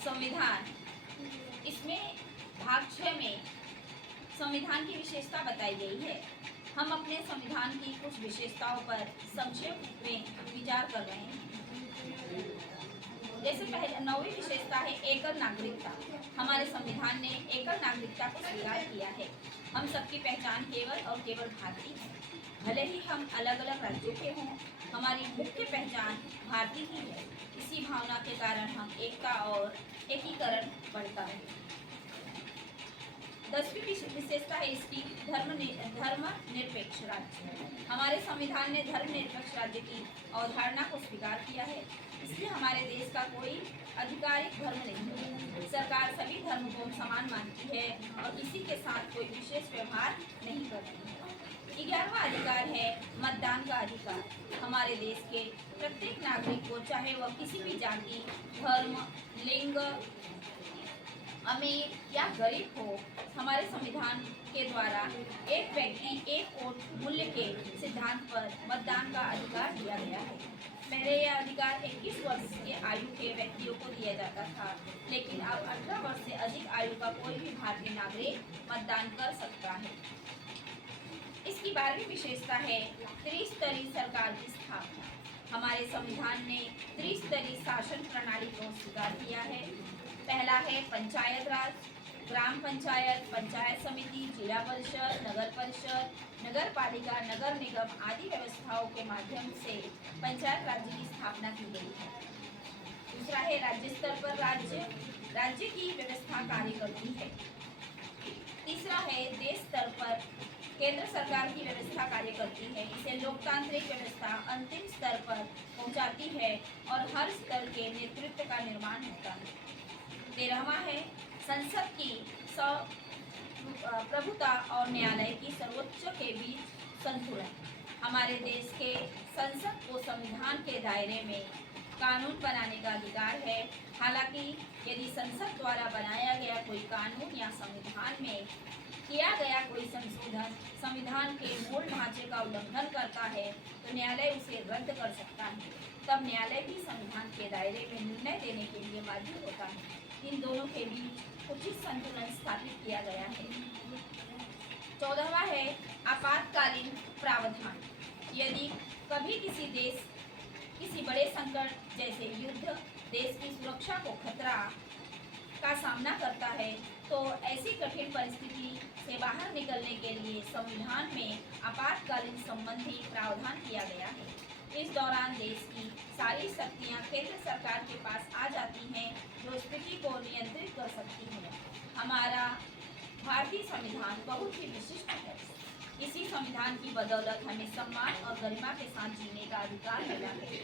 संविधान, इसमें भाग 6 में संविधान की विशेषता बताई गई है। हम अपने संविधान की कुछ विशेषताओं पर संक्षेप में विचार कर रहे हैं। जैसे पहले 9वीं विशेषता है एकल नागरिकता। हमारे संविधान ने एकल नागरिकता को स्वीकार किया है। हम सबकी पहचान केवल और केवल भारतीय है। भले ही हम अलग अलग राज्यों के हों, हमारी मुख्य पहचान भारतीय ही है। इसी भावना के कारण हम एकता और एकीकरण बढ़ता है। 10वीं विशेषता है इसकी धर्मनिरपेक्ष राज्य। हमारे संविधान ने धर्मनिरपेक्ष राज्य की अवधारणा को स्वीकार किया है। इसलिए हमारे देश का कोई आधिकारिक धर्म नहीं है। सरकार सभी धर्म को समान मानती है और किसी के साथ कोई विशेष व्यवहार नहीं करती है। 11वां अधिकार है मतदान का अधिकार। हमारे देश के प्रत्येक नागरिक को, चाहे वह किसी भी जाति, धर्म, लिंग, अमीर या गरीब हो, हमारे संविधान के द्वारा एक व्यक्ति एक वोट मूल्य के सिद्धांत पर मतदान का अधिकार दिया गया है। पहले यह अधिकार 21 वर्ष के आयु के व्यक्तियों को दिया जाता था, लेकिन अब 18 वर्ष से अधिक आयु का कोई भी भारतीय नागरिक मतदान कर सकता है। इसकी 12वीं विशेषता है त्रिस्तरीय सरकार की स्थापना। हमारे संविधान ने त्रिस्तरीय शासन प्रणाली को स्वीकार किया है। पहला है पंचायत राज, ग्राम पंचायत, पंचायत समिति, जिला परिषद, नगर परिषद, नगर पालिका, नगर निगम आदि व्यवस्थाओं के माध्यम से पंचायत राज्य की स्थापना की गई है। दूसरा है राज्य स्तर पर राज्य की व्यवस्था कार्य करती है। तीसरा है देश स्तर पर केंद्र सरकार की व्यवस्था कार्य करती है। इसे लोकतांत्रिक व्यवस्था अंतिम स्तर पर पहुंचाती है और हर स्तर के नेतृत्व का निर्माण होता है। 13वां है संसद की प्रभुता और न्यायालय की सर्वोच्च के बीच संतुलन। हमारे देश के संसद को संविधान के दायरे में कानून बनाने का अधिकार है। हालांकि यदि संसद द्वारा बनाया गया कोई कानून या संविधान में किया गया कोई संशोधन संविधान के मूल ढांचे का उल्लंघन करता है तो न्यायालय उसे रद्द कर सकता है। तब न्यायालय भी संविधान के दायरे में निर्णय देने के लिए बाध्य होता है। इन दोनों के बीच उचित संतुलन स्थापित किया गया है। 14वां है आपातकालीन प्रावधान। यदि कभी किसी देश किसी बड़े संकट जैसे युद्ध, देश की सुरक्षा को खतरा का सामना करता है तो ऐसी कठिन परिस्थिति से बाहर निकलने के लिए संविधान में आपातकालीन संबंधी प्रावधान किया गया है। इस दौरान देश की सारी शक्तियां केंद्र सरकार के पास आ जाती हैं, जो स्थिति को नियंत्रित कर सकती है। हमारा भारतीय संविधान बहुत ही विशिष्ट है। इसी संविधान की बदौलत हमें सम्मान और गरिमा के साथ जीने का अधिकार मिला है।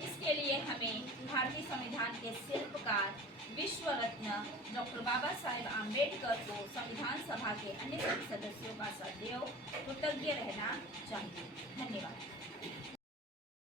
इसके लिए हमें भारतीय संविधान के शिल्पकार विश्व रत्न डॉक्टर बाबा साहेब आम्बेडकर को संविधान सभा के अन्य सभी सदस्यों का सदैव कृतज्ञ रहना चाहिए। धन्यवाद।